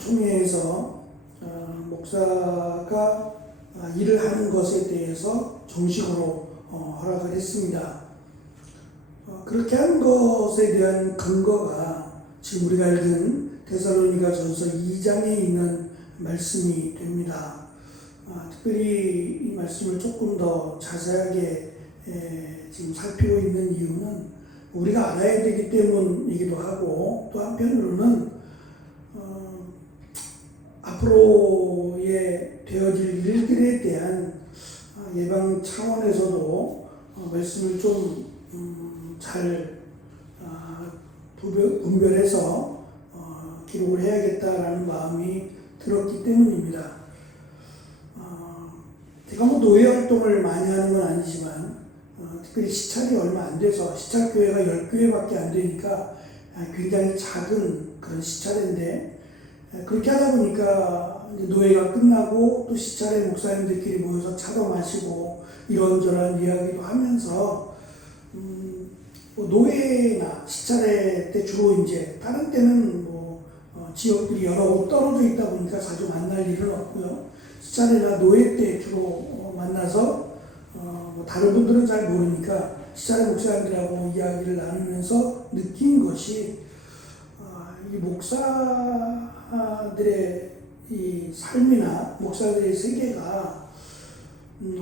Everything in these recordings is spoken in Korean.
총회에서 목사가 일을 하는 것에 대해서 정식으로 허락을 했습니다. 그렇게 한 것에 대한 근거가 지금 우리가 읽은 데살로니가전서 2장에 있는 말씀이 됩니다. 특별히 이 말씀을 조금 더 자세하게 지금 살피고 있는 이유는 우리가 알아야 되기 때문이기도 하고, 또 한편으로는 앞으로의 되어질 일들에 대한 예방 차원에서도 말씀을 좀 잘 분별해서 기록을 해야겠다라는 마음이 들었기 때문입니다. 제가 노예 활동을 많이 하는 건 아니지만 특별히 시찰이 얼마 안 돼서, 시찰교회가 10교회밖에 안 되니까 굉장히 작은 그런 시찰인데, 그렇게 하다 보니까 노예가 끝나고 또 시찰에 목사님들끼리 모여서 차도 마시고 이런저런 이야기도 하면서 노예나 시찰회 때 주로 이제 다른 때는 지역들이 여러 곳 떨어져 있다 보니까 자주 만날 일은 없고요. 시찰회나 노예 때 주로 만나서 다른 분들은 잘 모르니까 시찰회 목사님들하고 이야기를 나누면서 느낀 것이 이 목사들의 이 삶이나 목사들의 세계가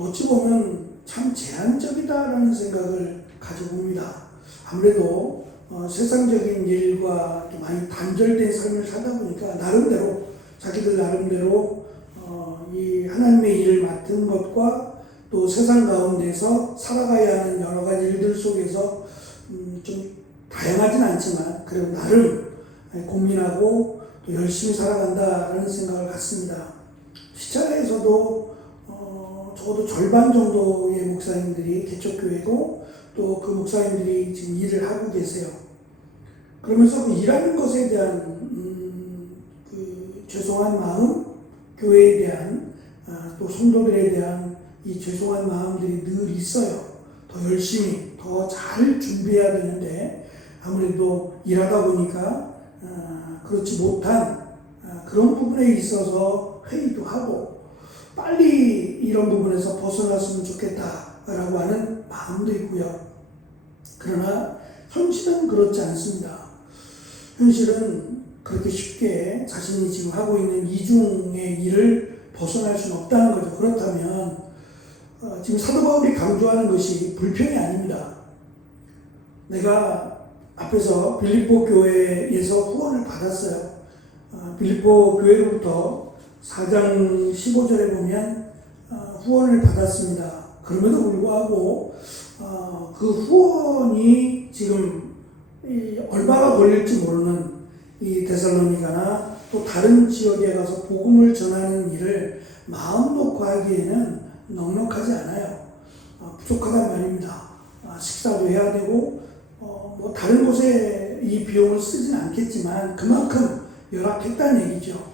어찌 보면 참 제한적이다라는 생각을 가지고 옵니다. 아무래도 세상적인 일과 많이 단절된 삶을 살다 보니까 자기들 나름대로 이 하나님의 일을 맡은 것과 또 세상 가운데서 살아가야 하는 여러 가지 일들 속에서 좀 다양하진 않지만 그래도 나름 고민하고 또 열심히 살아간다라는 생각을 갖습니다. 시찰회에서도 적어도 절반 정도의 목사님들이 개척교회고, 또 그 목사님들이 지금 일을 하고 계세요. 그러면서 그 일하는 것에 대한 그 죄송한 마음, 교회에 대한 또 성도들에 대한 이 죄송한 마음들이 늘 있어요. 더 열심히, 더 잘 준비해야 되는데 아무래도 일하다 보니까 그렇지 못한 그런 부분에 있어서 회의도 하고, 빨리 이런 부분에서 벗어났으면 좋겠다라고 하는 마음도 있고요. 그러나 현실은 그렇지 않습니다. 현실은 그렇게 쉽게 자신이 지금 하고 있는 이중의 일을 벗어날 수는 없다는 거죠. 그렇다면 지금 사도 바울이 강조하는 것이 불평이 아닙니다. 내가 앞에서 빌립보 교회에서 후원을 받았어요. 빌립보 교회로부터 4장 15절에 보면 후원을 받았습니다. 그럼에도 불구하고 그 후원이 지금 얼마나 걸릴지 모르는 이 데살로니가나 또 다른 지역에 가서 복음을 전하는 일을 마음 놓고 하기에는 넉넉하지 않아요. 부족하단 말입니다. 식사도 해야 되고 다른 곳에 이 비용을 쓰진 않겠지만 그만큼 열악했다는 얘기죠.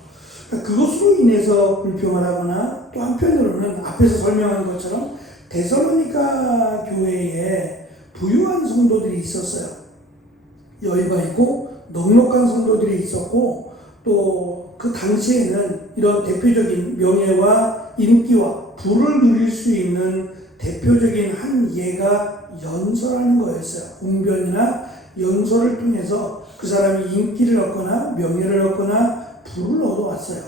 그것으로 인해서 불평하거나, 또 한편으로는 앞에서 설명한 것처럼 데살로니가 교회에 부유한 성도들이 있었어요. 여유가 있고 넉넉한 성도들이 있었고, 또 그 당시에는 이런 대표적인 명예와 인기와 부를 누릴 수 있는 대표적인 한 예가 연설하는 거였어요. 웅변이나 연설을 통해서 그 사람이 인기를 얻거나 명예를 얻거나 부를 얻어왔어요.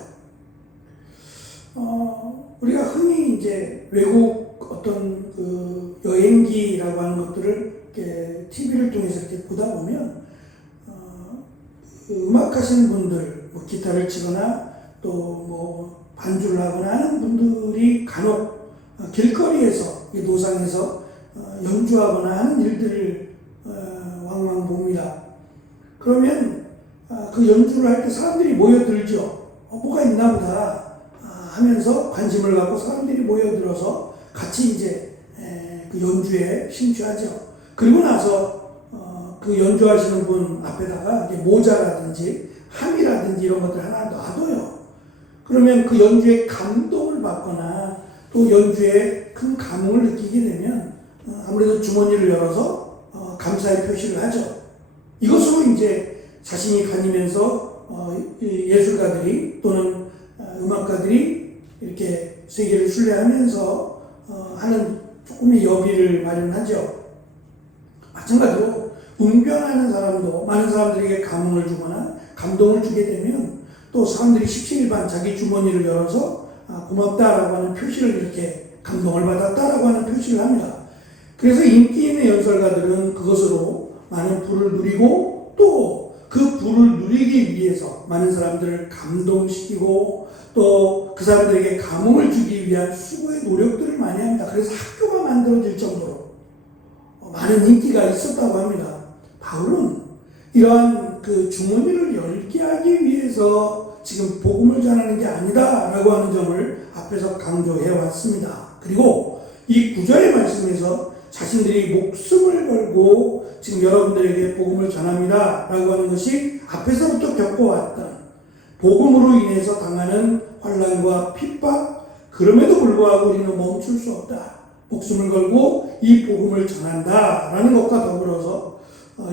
우리가 흔히 이제 외국 어떤 그 여행기라고 하는 것들을 이렇게 TV를 통해서 이렇게 보다 보면 음악하시는 분들, 기타를 치거나 또 반주를 하거나 하는 분들이 간혹 길거리에서, 노상에서 연주하거나 하는 일들을 왕왕 봅니다. 그러면 그 연주를 할 때 사람들이 모여들죠. 뭐가 있나 보다 하면서 관심을 갖고 사람들이 모여들어서 같이 이제 그 연주에 심취하죠. 그리고 나서 그 연주하시는 분 앞에다가 모자라든지 함이라든지 이런 것들 하나 놔둬요. 그러면 그 연주에 감동을 받거나 또 연주에 큰 감흥을 느끼게 되면 아무래도 주머니를 열어서 감사의 표시를 하죠. 이것으로 이제 자신이 다니면서 예술가들이 또는 음악가들이 이렇게 세계를 순례하면서 하는 조금의 여비를 마련하죠. 마찬가지로 웅변하는 사람도 많은 사람들에게 감흥을 주거나 감동을 주게 되면 또 사람들이 십시일반 자기 주머니를 열어서 고맙다라고 하는 표시를 이렇게 감동을 받았다라고 하는 표시를 합니다. 그래서 인기 있는 연설가들은 그것으로 많은 부를 누리고 또 그 부를 누리기 위해서 많은 사람들을 감동시키고 또 그 사람들에게 감흥을 주기 위한 수고의 노력들을 많이 합니다. 그래서 학교가 만들어질 정도로 많은 인기가 있었다고 합니다. 바울은 이러한 그 주머니를 열게 하기 위해서 지금 복음을 전하는 게 아니다라고 하는 점을 앞에서 강조해 왔습니다. 그리고 이 9절의 말씀에서 자신들이 목숨을 걸고 지금 여러분들에게 복음을 전합니다 라고 하는 것이 앞에서부터 겪어왔던 복음으로 인해서 당하는 환난과 핍박, 그럼에도 불구하고 우리는 멈출 수 없다. 목숨을 걸고 이 복음을 전한다 라는 것과 더불어서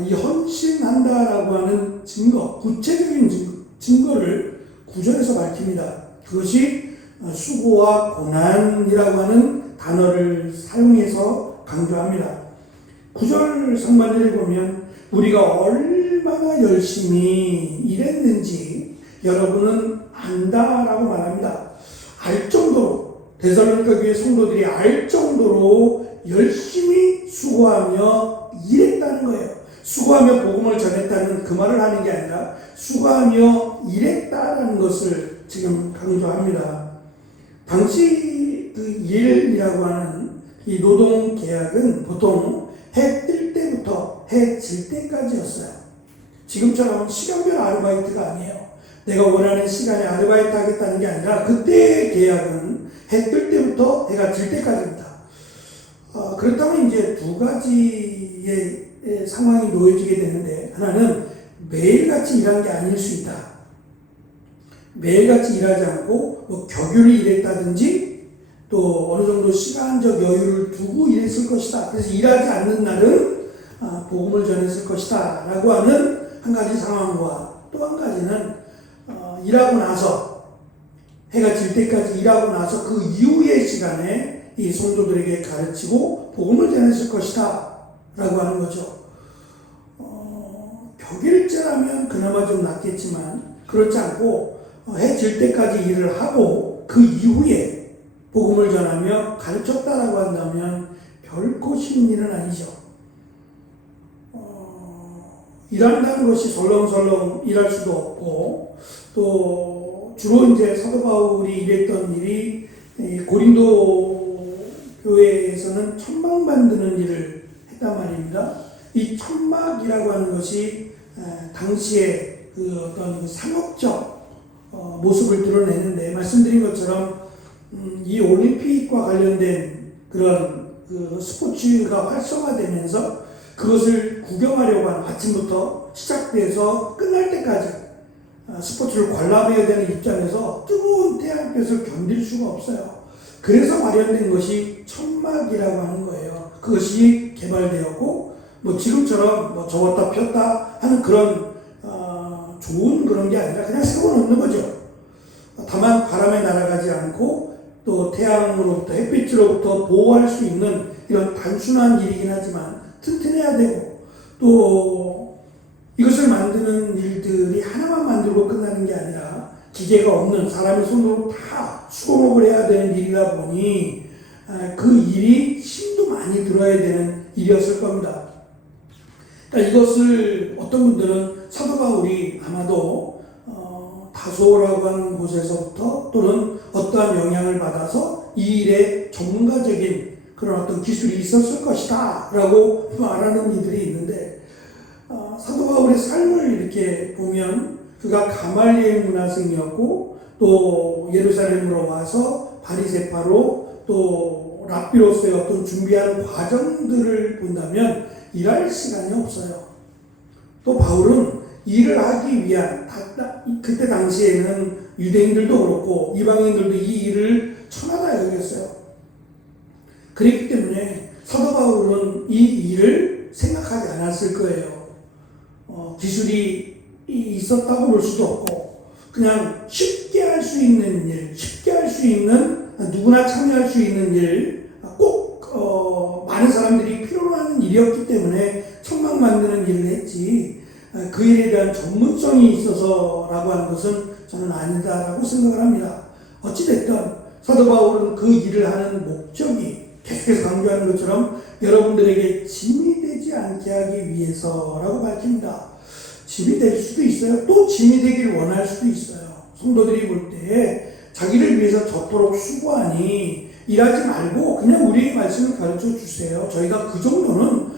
이 헌신한다 라고 하는 증거, 구체적인 증거를 9절에서 밝힙니다. 그것이 수고와 고난이라고 하는 단어를 사용해서 강조합니다. 9절 상반절에 보면 우리가 얼마나 열심히 일했는지 여러분은 안다라고 말합니다. 알 정도로, 데살로니가 교회 성도들이 알 정도로 열심히 수고하며 일했다는 거예요. 수고하며 복음을 전했다는 그 말을 하는 게 아니라 수고하며 일했다라는 것을 지금 강조합니다. 당시 그 일이라고 하는 이 노동 계약은 보통 해 뜰 때부터 해 질 때까지였어요. 지금처럼 시간별 아르바이트가 아니에요. 내가 원하는 시간에 아르바이트 하겠다는 게 아니라 그때의 계약은 해 뜰 때부터 해가 질 때까지입니다. 그렇다면 이제 두 가지의 상황이 놓여지게 되는데, 하나는 매일같이 일한 게 아닐 수 있다. 매일같이 일하지 않고 뭐 격유를 일했다든지 또 어느 정도 시간적 여유를 두고 일했을 것이다. 그래서 일하지 않는 날은 복음을 전했을 것이다 라고 하는 한 가지 상황과, 또 한 가지는 일하고 나서 해가 질 때까지 일하고 나서 그 이후의 시간에 이 성도들에게 가르치고 복음을 전했을 것이다 라고 하는 거죠. 격일제라면 그나마 좀 낫겠지만 그렇지 않고 해 질 때까지 일을 하고 그 이후에 복음을 전하며 가르쳤다라고 한다면 결코 쉬운 일은 아니죠. 일한다는 것이 설렁설렁 일할 수도 없고, 또 주로 이제 사도 바울이 일했던 일이 고린도 교회에서는 천막 만드는 일을 했단 말입니다. 이 천막이라고 하는 것이 당시에 그 어떤 상업적 모습을 드러내는데, 말씀드린 것처럼 이 올림픽과 관련된 그런 그 스포츠가 활성화되면서 그것을 구경하려고 하는, 아침부터 시작돼서 끝날 때까지 스포츠를 관람해야 되는 입장에서 뜨거운 태양볕을 견딜 수가 없어요. 그래서 마련된 것이 천막이라고 하는 거예요. 그것이 개발되었고, 뭐 지금처럼 뭐 접었다 폈다 하는 그런 좋은 그런 게 아니라 그냥 세워놓는 거죠. 다만 바람에 날아가지 않고 또 태양으로부터, 햇빛으로부터 보호할 수 있는 이런 단순한 일이긴 하지만 튼튼해야 되고, 또 이것을 만드는 일들이 하나만 만들고 끝나는 게 아니라 기계가 없는 사람의 손으로 다 수공업을 해야 되는 일이다 보니 그 일이 힘도 많이 들어야 되는 일이었을 겁니다. 그러니까 이것을 어떤 분들은 사도 바울이 아마도 다소라고 하는 곳에서부터 또는 어떠한 영향을 받아서 이 일에 전문가적인 그런 어떤 기술이 있었을 것이다 라고 말하는 이들이 있는데, 사도 바울의 삶을 이렇게 보면 그가 가말리엘 문화생이었고, 또 예루살렘으로 와서 바리새파로 또 랍비로서의 어떤 준비하는 과정들을 본다면 일할 시간이 없어요. 또 바울은 일을 하기 위한, 그때 당시에는 유대인들도 그렇고 이방인들도 이 일을 천하다 여겼어요. 그렇기 때문에 사도 바울은 이 일을 생각하지 않았을 거예요. 기술이 있었다고 볼 수도 없고, 그냥 쉽게 할 수 있는 일, 쉽게 할 수 있는, 누구나 참여할 수 있는 일, 꼭 많은 사람들이 필요로 하는 일이었기 때문에 천막 만드는 일을 했지, 그 일에 대한 전문성이 있어서라고 하는 것은 저는 아니다라고 생각을 합니다. 어찌됐든 사도 바울은 그 일을 하는 목적이 계속해서 강조하는 것처럼 여러분들에게 짐이 되지 않게 하기 위해서라고 밝힙니다. 짐이 될 수도 있어요. 또 짐이 되길 원할 수도 있어요. 성도들이 볼 때에 자기를 위해서 저토록 수고하니 일하지 말고 그냥 우리의 말씀을 가르쳐 주세요. 저희가 그 정도는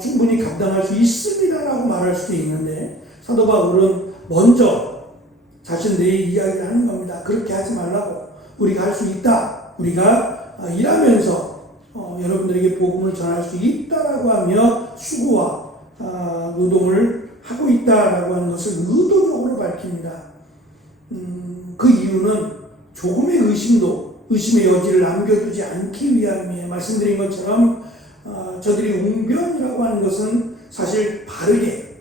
충분히 감당할 수 있습니다라고 말할 수도 있는데, 사도 바울은 먼저 자신들이 이야기를 하는 겁니다. 그렇게 하지 말라고. 우리가 할 수 있다. 우리가 일하면서 여러분들에게 복음을 전할 수 있다라고 하며 수고와 노동을 하고 있다라고 하는 것을 의도적으로 밝힙니다. 그 이유는 조금의 의심의 여지를 남겨두지 않기 위함이에요. 말씀드린 것처럼 저들이 웅변이라고 하는 것은 사실 바르게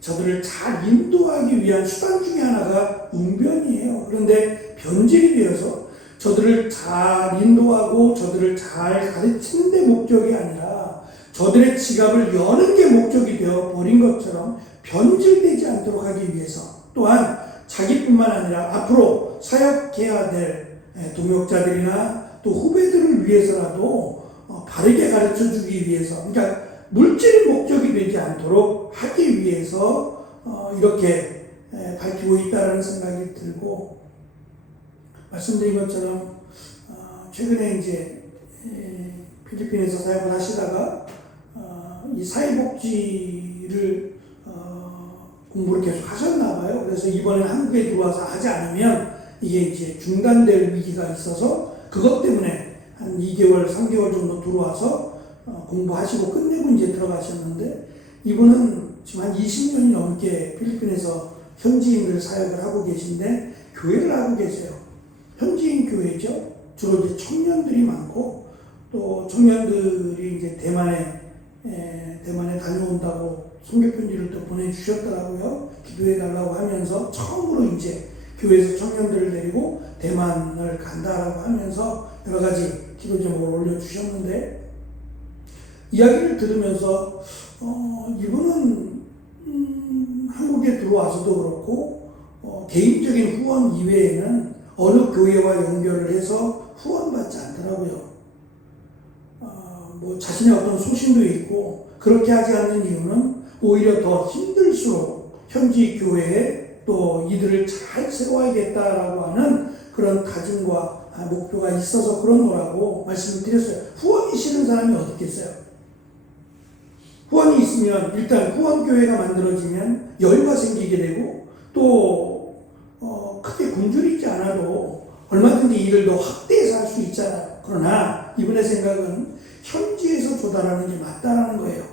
저들을 잘 인도하기 위한 수단 중에 하나가 웅변이에요. 그런데 변질이 되어서 저들을 잘 인도하고 저들을 잘 가르치는 데 목적이 아니라 저들의 지갑을 여는 게 목적이 되어 버린 것처럼 변질되지 않도록 하기 위해서, 또한 자기뿐만 아니라 앞으로 사역해야 될 동역자들이나 또 후배들을 위해서라도 바르게 가르쳐 주기 위해서, 그러니까 물질의 목적이 되지 않도록 하기 위해서 이렇게 밝히고 있다는 생각이 들고, 말씀드린 것처럼 최근에 이제 필리핀에서 사역을 하시다가 이 사회복지를 공부를 계속 하셨나 봐요. 그래서 이번에 한국에 들어와서 하지 않으면 이게 이제 중단될 위기가 있어서 그것 때문에 한 2개월, 3개월 정도 들어와서 공부하시고 끝내고 이제 들어가셨는데, 이분은 지금 한 20년이 넘게 필리핀에서 현지인들 사역을 하고 계신데 교회를 하고 계세요. 현지인 교회죠. 주로 이제 청년들이 많고, 또 청년들이 이제 대만에 다녀온다고 선교 편지를 또 보내주셨더라고요. 기도해달라고 하면서 처음으로 이제 교회에서 청년들을 데리고 대만을 간다라고 하면서 여러 가지 기도 제목을 올려주셨는데, 이야기를 들으면서 이분은 한국에 들어와서도 그렇고 개인적인 후원 이외에는 어느 교회와 연결을 해서 후원받지 않더라고요. 뭐 자신의 어떤 소신도 있고, 그렇게 하지 않는 이유는 오히려 더 힘들수록 현지 교회에 또 이들을 잘 세워야겠다라고 하는 그런 다짐과 목표가 있어서 그런 거라고 말씀을 드렸어요. 후원이 싫은 사람이 어디 있겠어요? 후원이 있으면 일단 후원교회가 만들어지면 여유가 생기게 되고, 또 크게 굶주리지 않아도 얼마든지 일을 더 확대해서 할 수 있잖아요. 그러나 이분의 생각은 현지에서 조달하는 게 맞다라는 거예요.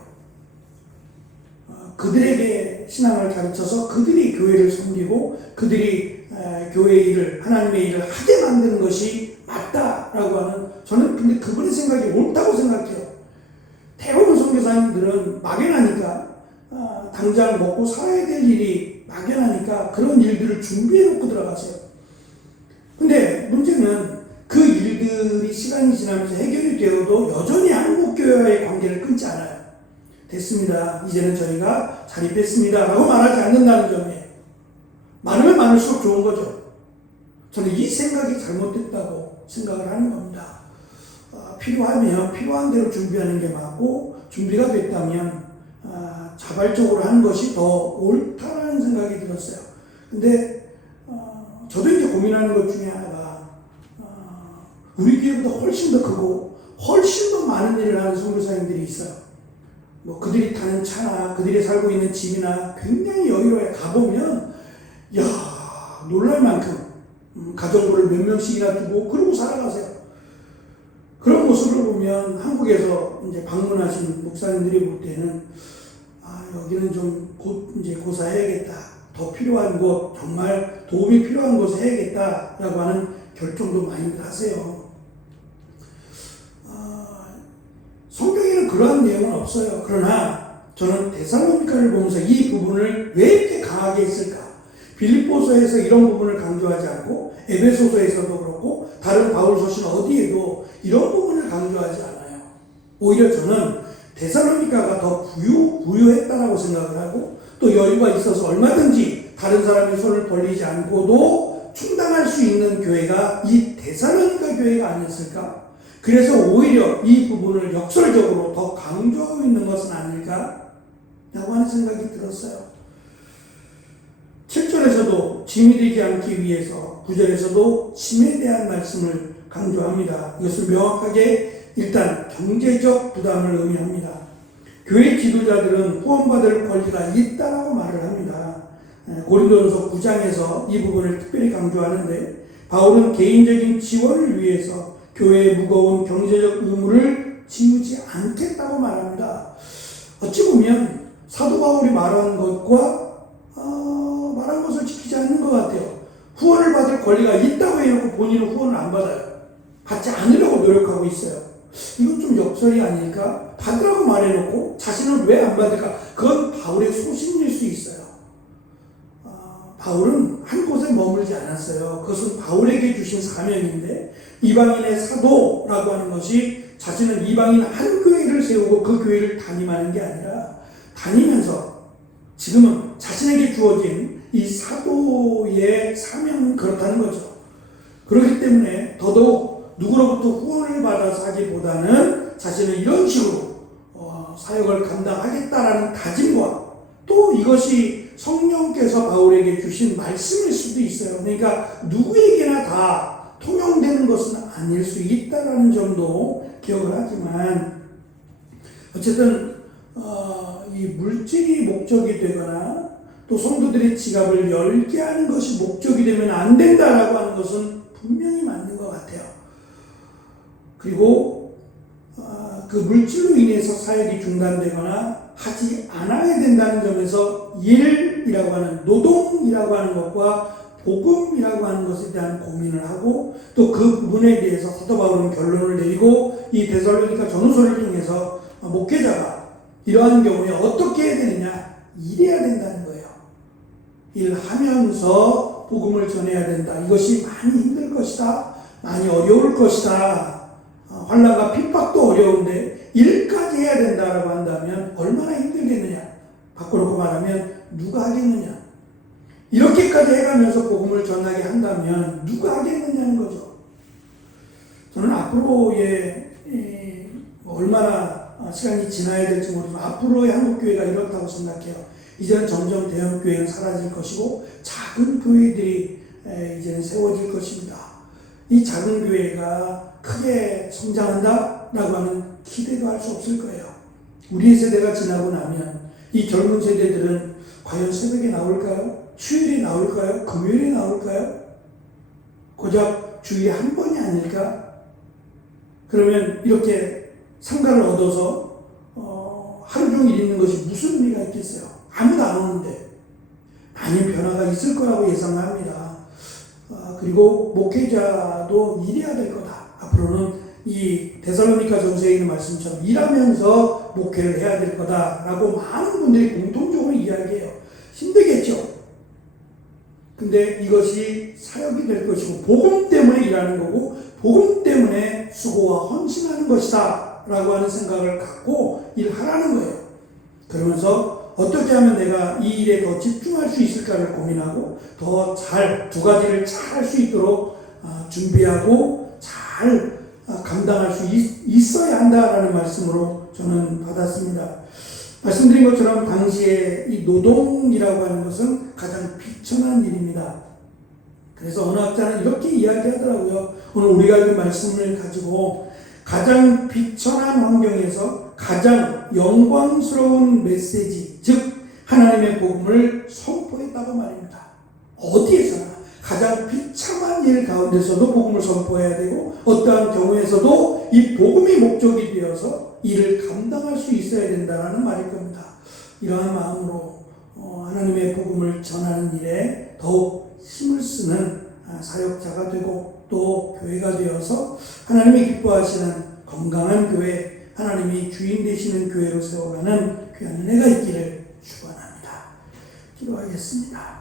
그들에게 신앙을 가르쳐서 그들이 교회를 섬기고 그들이 교회 일을, 하나님의 일을 하게 만드는 것이 맞다라고 하는, 저는 근데 그분의 생각이 옳다고 생각해요. 대부분 선교사님들은 막연하니까 당장 먹고 살아야 될 일이 막연하니까 그런 일들을 준비해 놓고 들어가세요. 근데 문제는 그 일들이 시간이 지나면서 해결이 되어도 여전히 한국교회와의 관계를 끊지 않아요. 됐습니다. 이제는 저희가 자립했습니다 라고 말하지 않는다는 점이에요. 많으면 많을수록 좋은 거죠. 저는 이 생각이 잘못됐다고 생각을 하는 겁니다. 필요하면 필요한 대로 준비하는 게 맞고, 준비가 됐다면 자발적으로 하는 것이 더 옳다라는 생각이 들었어요. 근데 저도 이제 고민하는 것 중에 하나가, 우리 교회보다 훨씬 더 크고 훨씬 더 많은 일을 하는 선교사님들이 있어요. 뭐 그들이 타는 차나 그들이 살고 있는 집이나 굉장히 여유로워요. 가보면 놀랄 만큼 가정부를 몇 명씩이나 두고 그러고 살아가세요. 그런 모습을 보면 한국에서 이제 방문하신 목사님들이 볼 때는 여기는 좀 곧 이제 고사해야겠다. 더 필요한 곳, 정말 도움이 필요한 곳에 해야겠다라고 하는 결정도 많이들 하세요. 성경에는 그러한 내용은 없어요. 그러나 저는 데살로니가를 보면서 이 부분을 왜 이렇게 강하게 했을까? 빌립보서에서 이런 부분을 강조하지 않고 에베소서에서도 그렇고 다른 바울 서신 어디에도 이런 부분을 강조하지 않아요. 오히려 저는 데살로니가가 더 부유했다라고 생각을 하고 또 여유가 있어서 얼마든지 다른 사람의 손을 벌리지 않고도 충당할 수 있는 교회가 이 데살로니가 교회가 아니었을까? 그래서 오히려 이 부분을 역설적으로 더 강조하고 있는 것은 아닐까? 라고 하는 생각이 들었어요. 7절에서도 짐이 되지 않기 위해서 9절에서도 짐에 대한 말씀을 강조합니다. 이것을 명확하게 일단 경제적 부담을 의미합니다. 교회 지도자들은 후원받을 권리가 있다라고 말을 합니다. 고린도전서 9장에서 이 부분을 특별히 강조하는데 바울은 개인적인 지원을 위해서 교회의 무거운 경제적 의무를 지우지 않겠다고 말합니다. 어찌 보면 사도 바울이 말한 것과 말한 것을 지키지 않는 것 같아요. 후원을 받을 권리가 있다고 해놓고 본인은 후원을 안 받아요. 받지 않으려고 노력하고 있어요. 이건 좀 역설이 아닐까? 받으라고 말해놓고 자신은 왜 안 받을까? 그건 바울의 소신일 수 있어요. 바울은 한 곳에 머물지 않았어요. 그것은 바울에게 주신 사명인데 이방인의 사도라고 하는 것이 자신은 이방인 한 교회를 세우고 그 교회를 담임하는 게 아니라 다니면서 지금은 자신에게 주어진 이 사도의 사명은 그렇다는 거죠. 그렇기 때문에 더더욱 누구로부터 후원을 받아서 하기보다는 자신은 이런 식으로 사역을 감당하겠다라는 다짐과 또 이것이 성령께서 바울에게 주신 말씀일 수도 있어요. 그러니까 누구에게나 다 통용되는 것은 아닐 수 있다라는 점도 기억을 하지만 어쨌든 이 물질이 목적이 되거나 또 성도들의 지갑을 열게 하는 것이 목적이 되면 안 된다라고 하는 것은 분명히 맞는 것 같아요. 그리고 그 물질로 인해서 사역이 중단되거나 하지 않아야 된다는 점에서 일이라고 하는 노동이라고 하는 것과 복음이라고 하는 것에 대한 고민을 하고 또 그 부분에 대해서 사도 바울은 결론을 내리고 이 데살로니가 전후서를 통해서 목회자가 이러한 경우에 어떻게 해야 되느냐? 일해야 된다는 거예요. 일하면서 복음을 전해야 된다. 이것이 많이 힘들 것이다. 많이 어려울 것이다. 환난과 핍박도 어려운데 일까지 해야 된다라고 한다면 얼마나 힘들겠느냐. 바꿔놓고 말하면 누가 하겠느냐. 이렇게까지 해가면서 복음을 전하게 한다면 누가 하겠느냐는 거죠. 저는 앞으로의 얼마나 시간이 지나야 될지 모르지만 앞으로의 한국교회가 이렇다고 생각해요. 이제는 점점 대형 교회는 사라질 것이고 작은 교회들이 이제는 세워질 것입니다. 이 작은 교회가 크게 성장한다라고 하는 기대도 할 수 없을 거예요. 우리 세대가 지나고 나면 이 젊은 세대들은 과연 새벽에 나올까요? 휴일에 나올까요? 금요일에 나올까요? 고작 주일에 한 번이 아닐까? 그러면 이렇게 상가를 얻어서 하루 종일 있는 것이 무슨 의미가 있겠어요? 아무도 안 오는데 많은 변화가 있을 거라고 예상합니다. 그리고 목회자도 일해야 될 거다. 앞으로는 이 데살로니가 전서에 있는 말씀처럼 일하면서 목회를 해야 될 거다라고 많은 분들이 공통적으로 이야기해요. 힘들겠죠. 근데 이것이 사역이 될 것이고 복음 때문에 일하는 거고 복음 때문에 수고와 헌신하는 것이다 라고 하는 생각을 갖고 일하라는 거예요. 그러면서 어떻게 하면 내가 이 일에 더 집중할 수 있을까를 고민하고 더 잘 두 가지를 잘 할 수 있도록 준비하고 잘 감당할 수 있어야 한다라는 말씀으로 저는 받았습니다. 말씀드린 것처럼 당시에 이 노동이라고 하는 것은 가장 비천한 일입니다. 그래서 어느 학자는 이렇게 이야기하더라고요. 오늘 우리가 이 말씀을 가지고 가장 비천한 환경에서 가장 영광스러운 메시지, 즉 하나님의 복음을 선포했다고 말입니다. 어디에서나 가장 비참한 일 가운데서도 복음을 선포해야 되고 어떠한 경우에서도 이 복음이 목적이 되어서 이를 감당할 수 있어야 된다는 말일 겁니다. 이러한 마음으로 하나님의 복음을 전하는 일에 더욱 힘을 쓰는 사역자가 되고 또 교회가 되어서 하나님이 기뻐하시는 건강한 교회, 하나님이 주인 되시는 교회로 세워가는 귀한 은혜가 있기를 축원합니다. 기도하겠습니다.